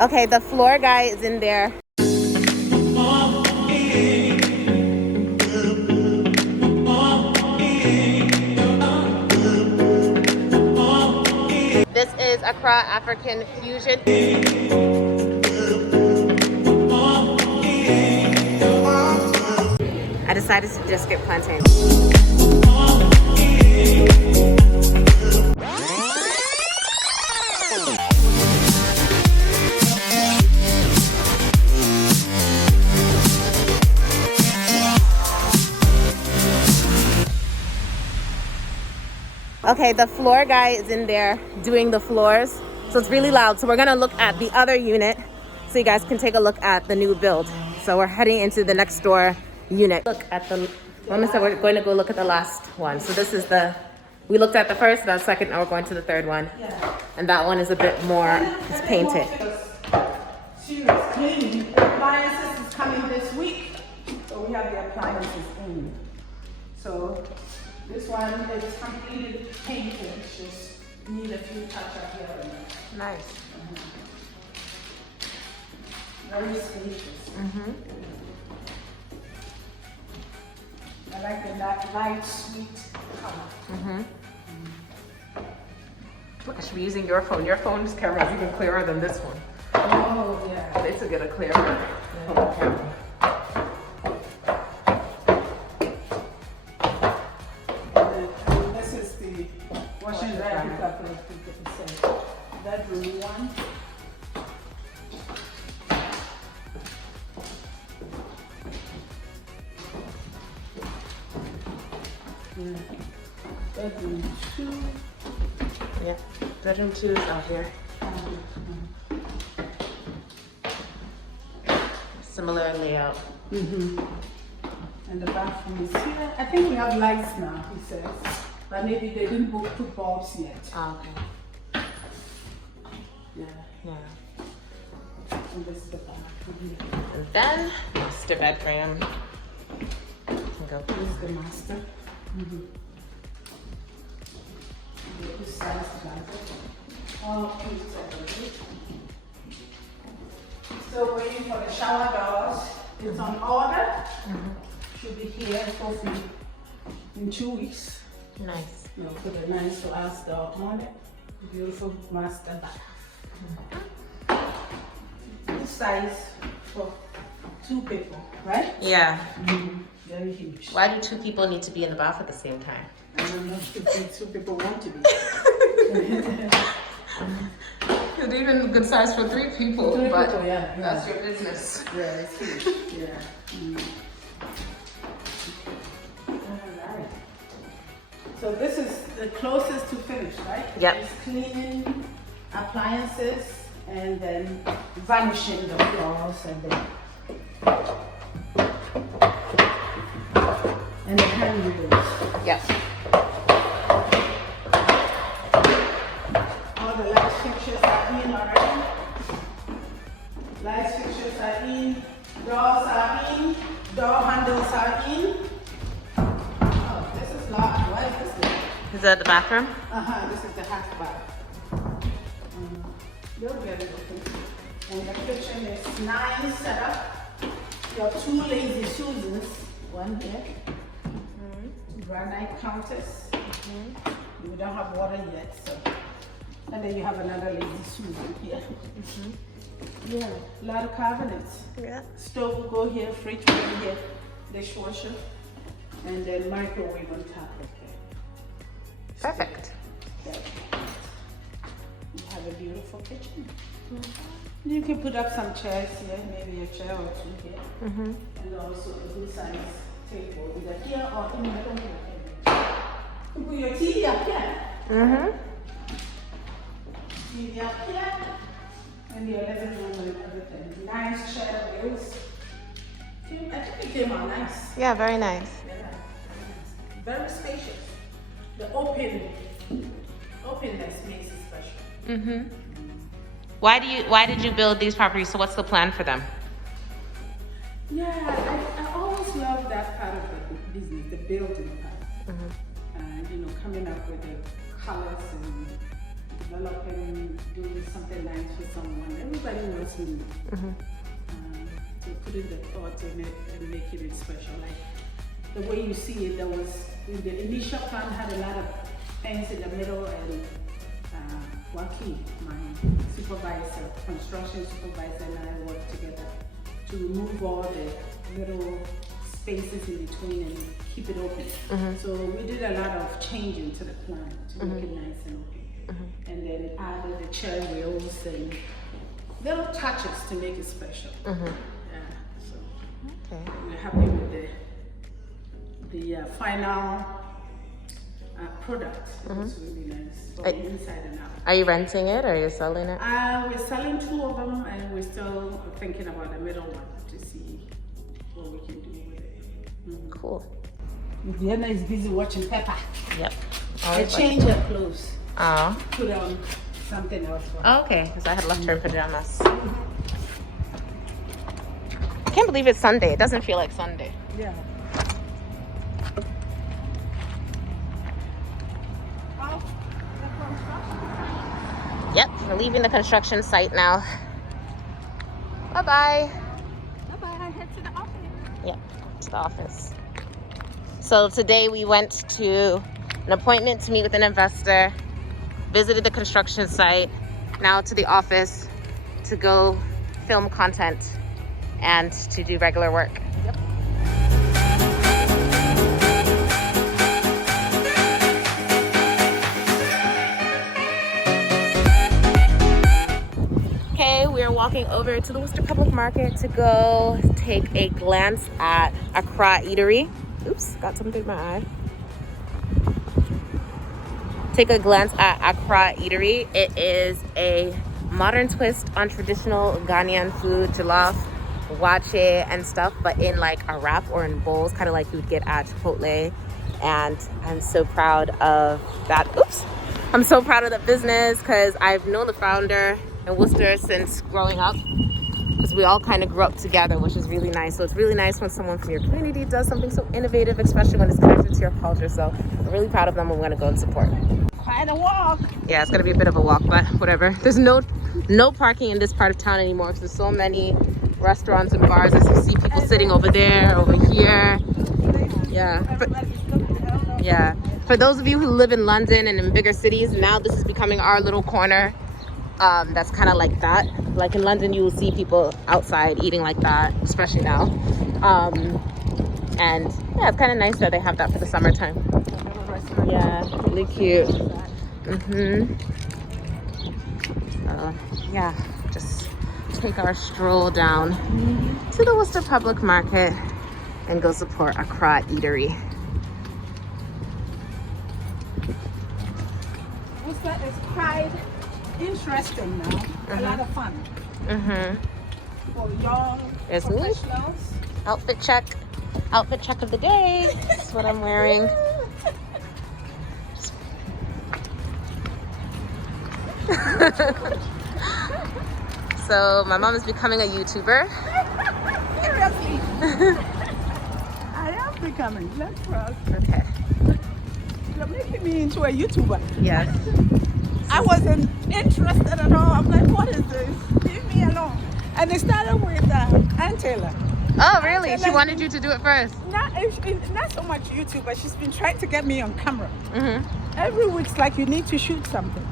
Okay, the floor guy is in there. This is Accra African Fusion. I decided to just get plantain. Okay, the floor guy is in there doing the floors, so it's really loud. So we're gonna look at the other unit so you guys can take a look at the new build. So we're heading into the next door unit. Look at the, Mama said we're going to go look at the last one. So this is we looked at the first, the second, now we're going to the third one. Yeah. And that one is a bit more, it's painted. Serious cleaning. Appliances is coming this week, so we have the appliances in. So this one is completely painted, just need a few touch-up here and there. Nice. Very spacious. I like the light, sweet color. I should be using your phone. Your phone's camera is even clearer than this one. Oh, yeah. They should get a clearer phone camera. This is the washing bedroom one. Bedroom 2. Yeah, bedroom 2 is out here. Similar layout. And the bathroom is here. I think we have lights now, he says. But maybe they didn't put bulbs yet. Oh, okay. Yeah. And this is the bathroom. And then, master bedroom. Go. This is the master. This size all separately. Still waiting for the shower doors. It's on order. Should be here hopefully in 2 weeks. Nice. You know, put a nice glass door on it. Beautiful master bath. This size for 2 people, right? Yeah. Very huge. Why do 2 people need to be in the bath at the same time? I don't know if 2 people want to be. It's even good size for 3 people, 3 but people, yeah. that's your business. Yeah, it's huge. Yeah. Alright. So this is the closest to finish, right? Yep. It's cleaning appliances and then varnishing the floors and the handles. Yep. All the light fixtures are in already. Light fixtures are in. Doors are in. Door handles are in. Oh, this is large. Why is this large? Is that the bathroom? This is the half bath. You'll get it open. And the kitchen is nice set up. Your 2 lazy Susans. One here. Granite counters. We don't have water yet, so. And then you have another lazy Susan here. Yeah, a lot of cabinets. Yeah. Stove will go here, fridge will go here, dishwasher, and then microwave on top of it. Perfect. You have a beautiful kitchen. You can put up some chairs here, maybe a chair or 2 here. And also a good size table, either here or in the middle. You can put your TV up here. TV up here. And your living room and everything. Nice chair wheels. I think it came out nice. Yeah, very nice. Yeah. Very spacious. The openness makes it special. Why did you build these properties? So what's the plan for them? Yeah, I always love that part of the business, the building part. And coming up with the colors and developing, doing something nice for someone. Everybody wants to put in the thought in it and making it special. Like the way you see it, there was in the initial plan had a lot of things in the middle, and Waki, my supervisor, construction supervisor, and I worked together to remove all the little spaces in between and keep it open. So we did a lot of changing to the plan to make it nice and open. And then added the chair wheels and little touches to make it special. Yeah, so we're happy with the final product. It's really nice, so inside and out. Are you renting it or are you selling it? We're selling 2 of them, and we're still thinking about the middle one to see what we can do with it. Cool. Juliana is busy watching Peppa. Yep. I changed her clothes. Oh. Put on something else for her. Oh, okay, because I had left her in pajamas. I can't believe it's Sunday. It doesn't feel like Sunday. Yeah. Yep, we're leaving the construction site now. Bye-bye. Bye-bye. Head to the office. Yep, to the office. So today we went to an appointment to meet with an investor, visited the construction site, now to the office to go film content and to do regular work. Yep. Okay, we're walking over to the Worcester Public Market to go take a glance at Accra Eatery. Oops, got something in my eye. Take a glance at Accra Eatery. It is a modern twist on traditional Ghanaian food, jollof, wache, and stuff, but in like a wrap or in bowls, kind of like you would get at Chipotle. And I'm so proud of that. Oops. I'm so proud of the business because I've known the founder in Worcester since growing up, because we all kind of grew up together, which is really nice. So it's really nice when someone from your community does something so innovative, especially when it's connected to your culture. So I'm really proud of them, and we're gonna go and support. Quite a walk. Yeah, it's gonna be a bit of a walk, but whatever. There's no parking in this part of town anymore because there's so many restaurants and bars. I see people sitting over there, over here. Yeah. Yeah. For those of you who live in London and in bigger cities, now this is becoming our little corner. That's kind of like that. Like in London, you will see people outside eating like that, especially now. And yeah, it's kind of nice that they have that for the summertime. Yeah, really cute. Yeah, just take our stroll down to the Worcester Public Market and go support Accra Eatery. Worcester is quite interesting now. A lot of fun. For young There's me. professionals. Outfit check of the day. That's what I'm wearing. So my mom is becoming a YouTuber. Seriously. I am becoming. Let's cross. Okay. You're making me into a YouTuber. Yes. I wasn't interested at all. I'm like, what is this? Leave me alone. And it started with Ann Taylor. Oh, really? She wanted you to do it first? Not so much YouTube, but she's been trying to get me on camera. Every week's like, you need to shoot something.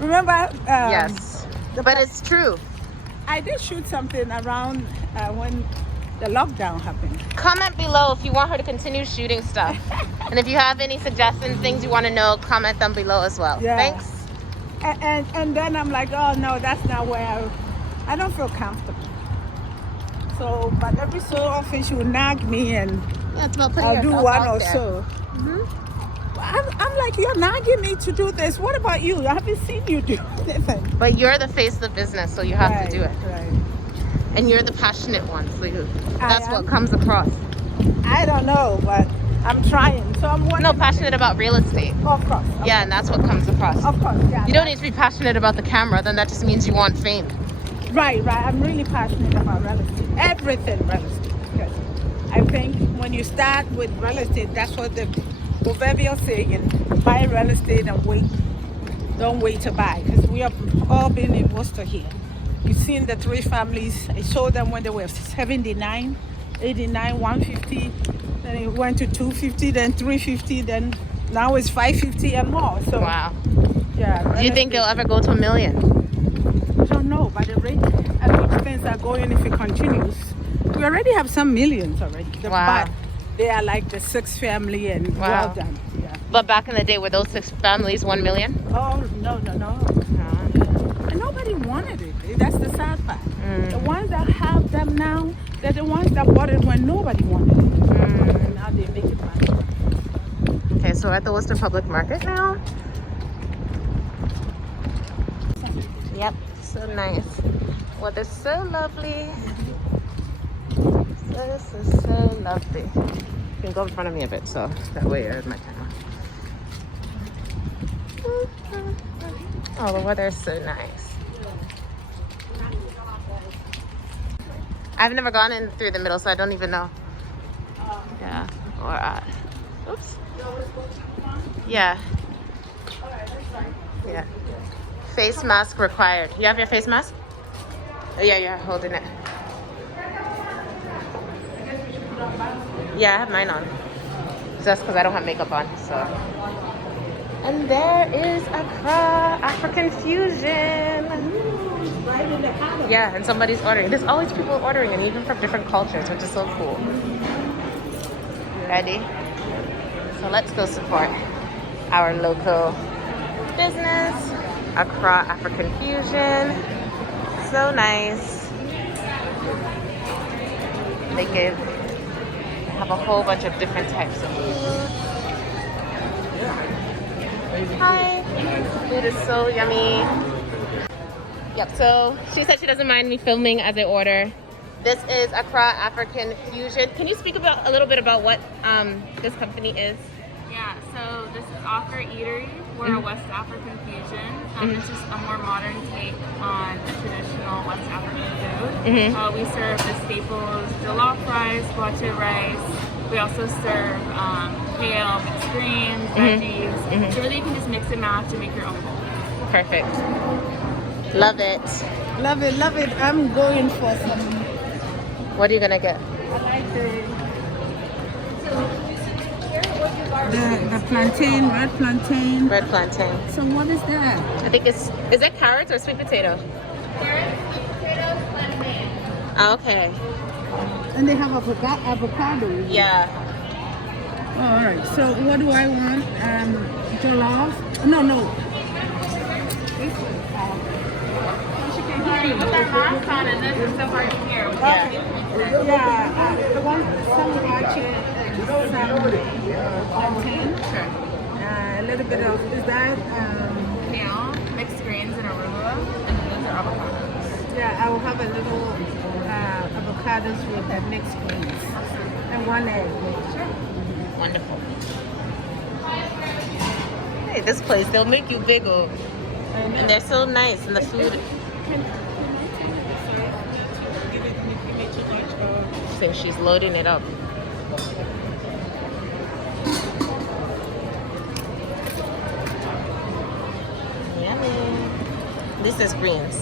Remember? Yes. But it's true. I did shoot something around when the lockdown happened. Comment below if you want her to continue shooting stuff. And if you have any suggestions, things you want to know, comment them below as well. Yeah. Thanks. And then I'm like, oh no, that's not where I don't feel comfortable. So, but every so often she will nag me and Yeah, it's about putting I'll do yourself one out or there. so. I'm like, you're nagging me to do this. What about you? I haven't seen you do anything. But you're the face of the business, so you have to do it. Right. And you're the passionate one, so that's am. what comes across. I don't know, but I'm trying. So I'm working. No, passionate about real estate. Of course. Yeah, and that's what comes across. Of course, yeah. You don't need to be passionate about the camera, then that just means you want fame. Right. I'm really passionate about real estate. Everything real estate. Yes. I think when you start with real estate, that's what the proverbial saying, buy real estate and wait don't wait to buy, because we have all been in Worcester here. You've seen the 3 families. I sold them when they were 79, 89, 150. Then it went to 250, then 350, then now it's 550 and more. So Wow. yeah. Do you think they'll ever go to $1 million? I don't know, by the rate at which things are going, if it continues, we already have some millions already. Wow. But they are like the 6th family and Wow. well done. Yeah. But back in the day, were those 6 families $1 million? Oh no. And nobody wanted it. That's the sad part. The ones that have them now, they're the ones that bought it when nobody wanted it. And now they make it money. Okay, so we're at the Worcester Public Market now. Yep, so nice. Weather's so lovely. This is so lovely. You can go in front of me a bit, so that way I have my camera. Oh, the weather is so nice. I've never gone in through the middle, so I don't even know. Yeah, or oops. Yeah. Yeah. Face mask required. You have your face mask? Oh, yeah, you're holding it. Yeah, I have mine on. Just because I don't have makeup on, so. And there is Accra African Fusion. Yeah, and somebody's ordering. There's always people ordering, and even from different cultures, which is so cool. Ready? So let's go support our local business, Accra African Fusion. So nice. They have a whole bunch of different types of food. Hi. Food is so yummy. Yep, so she said she doesn't mind me filming as I order. This is Accra African Fusion. Can you speak a little bit about what this company is? Yeah, so this is Offer Eatery. We're a West African fusion. It's just a more modern take on traditional West African food. We serve the staples, jollof rice, water rice. We also serve kale, mixed greens, veggies. So really you can just mix and match and make your own bowl. Perfect. Love it. Love it, love it. I'm going for some. What are you gonna get? I like the plantain, red plantain. Red plantain. So what is that? I think is that carrots or sweet potato? Carrots, sweet potatoes, plantain. Oh, okay. And they have avocado. Yeah. Oh, all right. So what do I want? Jollof? No. With our mask on and this is so hard to hear. Yeah, the one, some plantain. Sure. A little bit of, is that? Kale, mixed greens, and arugula, and then those are avocados. Yeah, I will have a little avocados with the mixed greens. And 1 egg. Sure. Wonderful. Hey, this place, they'll make you bigger. And they're so nice, and the food. So she's loading it up. Yummy. This is greens.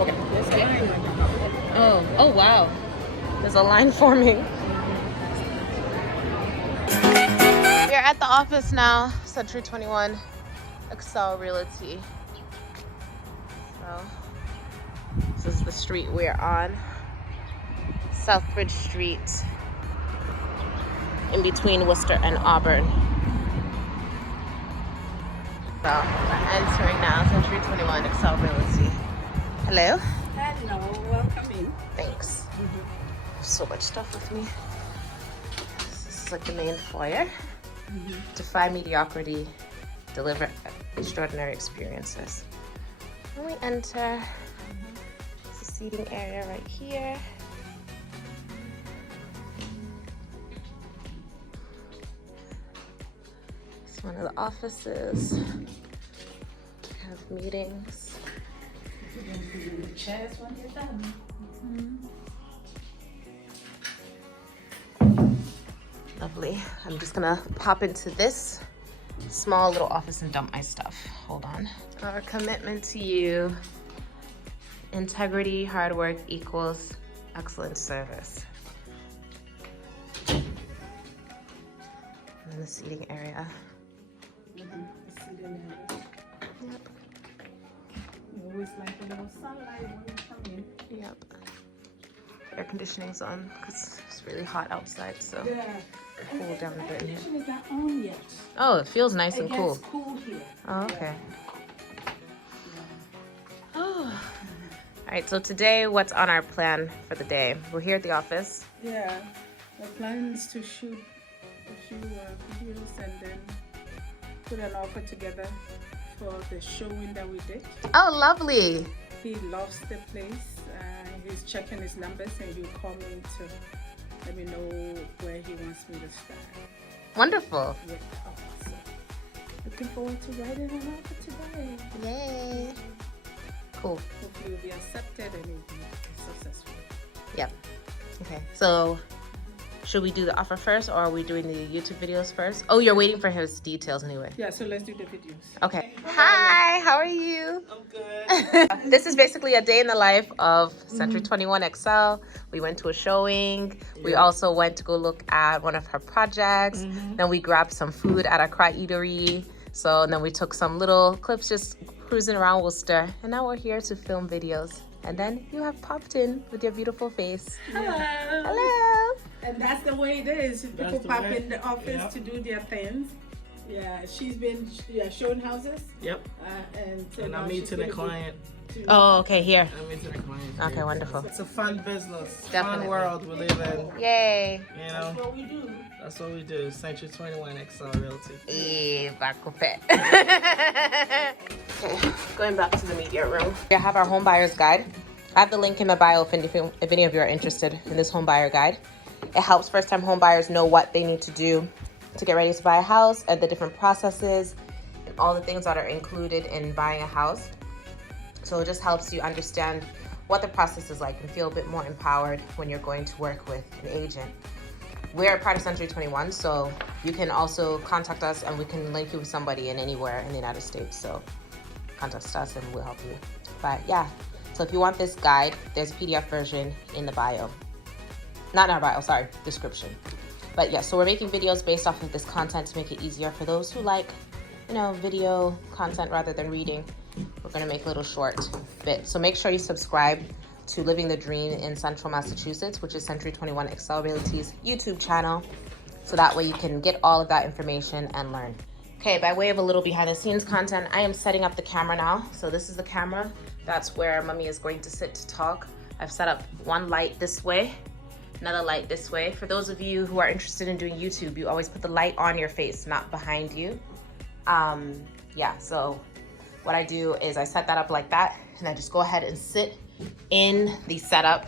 Okay. Oh wow. There's a line forming. We're at the office now, Century21 XSell Realty. So this is the street we're on, Southbridge Street, in between Worcester and Auburn. So we're entering now, Century21 XSell Realty. Hello. Hello, welcome in. Thanks. So much stuff with me. This is like the main foyer. Defy mediocrity, deliver extraordinary experiences. When we enter, it's a seating area right here. It's one of the offices. We have meetings. Chairs when you're done. Lovely. I'm just gonna pop into this small little office and dump my stuff. Hold on. Our commitment to you. Integrity, hard work equals excellent service. And then the seating area. The seating area. Yep. You always like a little sunlight when you come in. Yep. Air conditioning's on because it's really hot outside, so Yeah. cool down a bit in here. Air conditioning is not on yet. Oh, it feels nice and It cool. gets cool here. Oh, okay. Oh. All right, so today, what's on our plan for the day? We're here at the office. Yeah. The plan is to shoot a few videos and then put an offer together for the showing that we did. Oh, lovely. He loves the place. He's checking his numbers and he'll call me to let me know where he wants me to start Wonderful. with the offer. So, looking forward to writing an offer today. Yay. Cool. Hopefully it will be accepted and it will be successful. Yep. Okay, so should we do the offer first or are we doing the YouTube videos first? Oh, you're waiting for his details anyway. Yeah, so let's do the videos. Okay. Hi, how are you? I'm good. This is basically a day in the life of Century21 XSell. We went to a showing. We also went to go look at one of her projects. Then we grabbed some food at a cry eatery. So, and then we took some little clips just cruising around Worcester. And now we're here to film videos. And then you have popped in with your beautiful face. Hello. Hello. And that's the way it is. People That's the pop way. in the office to do their things. Yeah, she's been showing houses. Yep. And so And now I'm she's meeting a gonna client. Oh, okay, here. I'm meeting a client. Okay, wonderful. It's a fun business. Definitely. Fun world we live in. Yay. You That's know, what we do. that's what we do. Century21 XSell Realty. Okay, going back to the media room. We have our home buyer's guide. I have the link in my bio if any of you are interested in this home buyer guide. It helps first-time home buyers know what they need to do to get ready to buy a house and the different processes and all the things that are included in buying a house. So it just helps you understand what the process is like and feel a bit more empowered when you're going to work with an agent. We're a part of Century21, so you can also contact us and we can link you with somebody in anywhere in the United States. So contact us and we'll help you. But yeah, so if you want this guide, there's a PDF version in the bio. Not in our bio, sorry, description. But yeah, so we're making videos based off of this content to make it easier for those who like, you know, video content rather than reading. We're gonna make little short bits. So make sure you subscribe to Living the Dream in Central Massachusetts, which is Century21 XSell Realty's YouTube channel. So that way you can get all of that information and learn. Okay, by way of a little behind the scenes content, I am setting up the camera now. So this is the camera. That's where Mommy is going to sit to talk. I've set up one light this way, another light this way. For those of you who are interested in doing YouTube, you always put the light on your face, not behind you. Yeah, so what I do is I set that up like that, and I just go ahead and sit in the setup.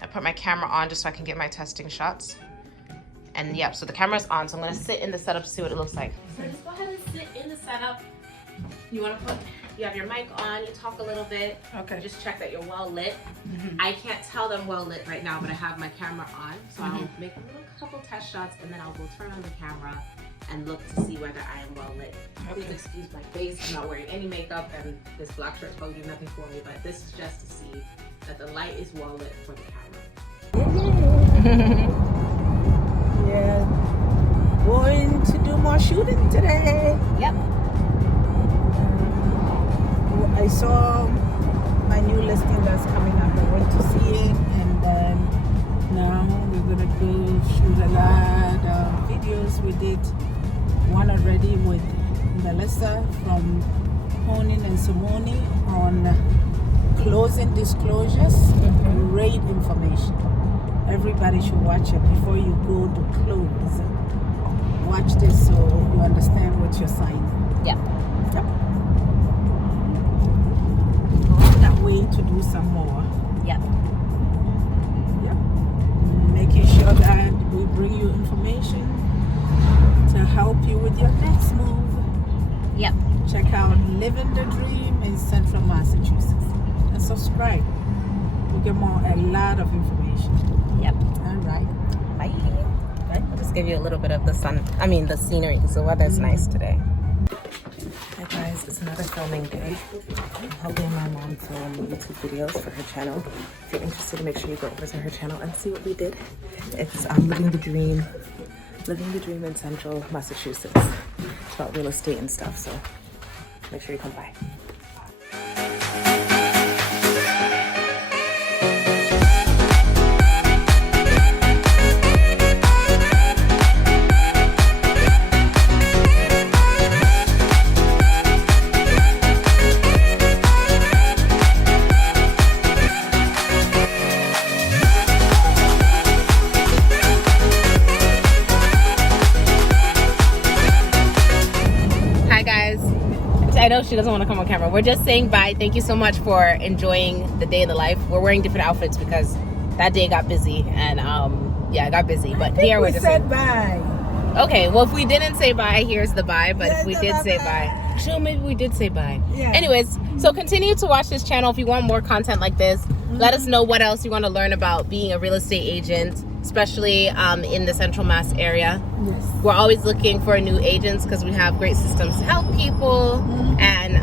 I put my camera on just so I can get my testing shots. And yeah, so the camera's on, so I'm gonna sit in the setup to see what it looks like. So just go ahead and sit in the setup. You have your mic on, you talk a little bit. Okay. Just check that you're well lit. I can't tell that I'm well lit right now, but I have my camera on. So I'll make a little couple test shots and then I'll go turn on the camera and look to see whether I am well lit. Please excuse my face, I'm not wearing any makeup and this black shirt's probably do nothing for me, but this is just to see that the light is well lit for the camera. Yeah. Going to do more shooting today. Yep. I saw my new listing that's coming up. I went to see it, and then now we're gonna go shoot a lot of videos. We did one already with Melissa from Honing and Simone on closing disclosures. Great information. Everybody should watch it before you go to close. Watch this so you understand what you're signing. Yep. Yep. On that way to do some more. Yep. Yep. Making sure that we bring you information to help you with your next move. Yep. Check out Living the Dream in Central Massachusetts and subscribe. You get a lot of information. Yep. All right. Bye. I'll just give you a little bit of the the scenery, because the weather's nice today. Hi guys, it's another filming day. I'm helping my mom film YouTube videos for her channel. If you're interested, make sure you go over to her channel and see what we did. It's living the dream in Central Massachusetts. It's about real estate and stuff, so make sure you come by. I know she doesn't want to come on camera. We're just saying bye. Thank you so much for enjoying the day in the life. We're wearing different outfits because that day got busy, and it got busy. But here we're just saying bye. Okay, well, if we didn't say bye, here's the bye. But if we did say bye, sure, maybe we did say bye. Yeah. Anyways, so continue to watch this channel if you want more content like this. Let us know what else you want to learn about being a real estate agent, especially in the Central Mass area. Yes. We're always looking for new agents because we have great systems to help people. And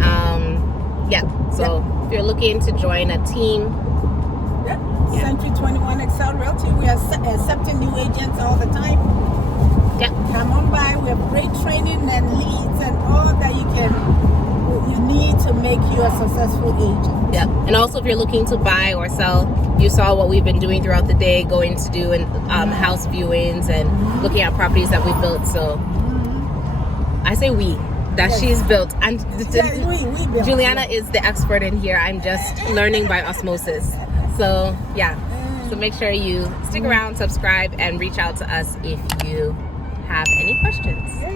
if you're looking to join a team, Yep. Century21 XSell Realty. We are accepting new agents all the time. yeah, Come on by. We have great training and leads and all that you need to make you a successful agent. yeah. And also, if you're looking to buy or sell, you saw what we've been doing throughout the day, going to do house viewings and looking at properties that we built. So I say we. That she's built. And we built. Juliana is the expert in here. I'm just learning by osmosis. So yeah. So make sure you stick around, subscribe, and reach out to us if you have any questions.